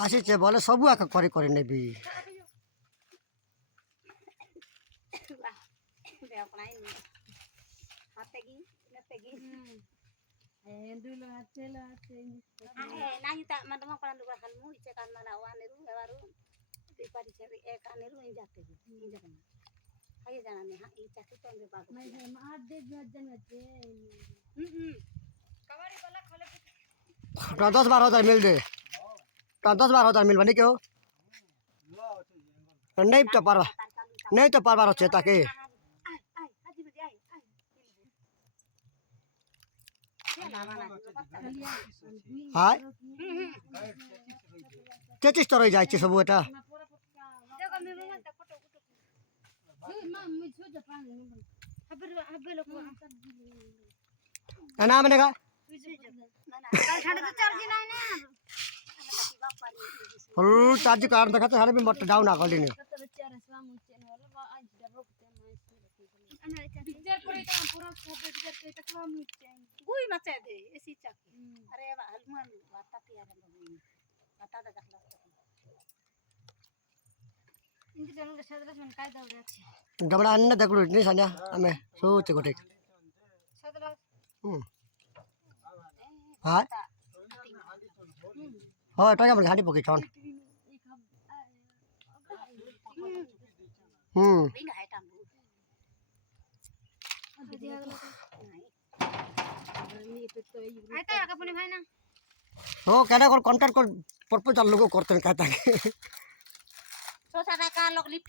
ଆସିଛେ ବୋଲେ ସବୁ ଆକା କରି କରି ନେବି। तो 10-12 हज़ार मिल दे, तो 10-12 हज़ार मिलवा नहीं क्यों नहीं तो पार नहीं तो पार होचे ताकि हाँ चेचिस तो रही जाए सब एटा नाम बनेगा फुल चार्ज कार देखा तो सारे भी मत डाउन आ गली ने गुई मचे दे ऐसी चाकी अरे हलमान वाता तैयार है वाता दा दखला इनके जन्म के सदरस में काय दौड़ আছে डबड़ा अन्ना देखलो नहीं सान्या हमें सोच गोटे सदरस हां हां टाका में घाटी पके छन बिंगा है टांगू आइता का पुनी भाई ना हो केना कर कांटेक्ट कर प्रपोजल लोग करते कहता है सो सारा का लोग लिफ्ट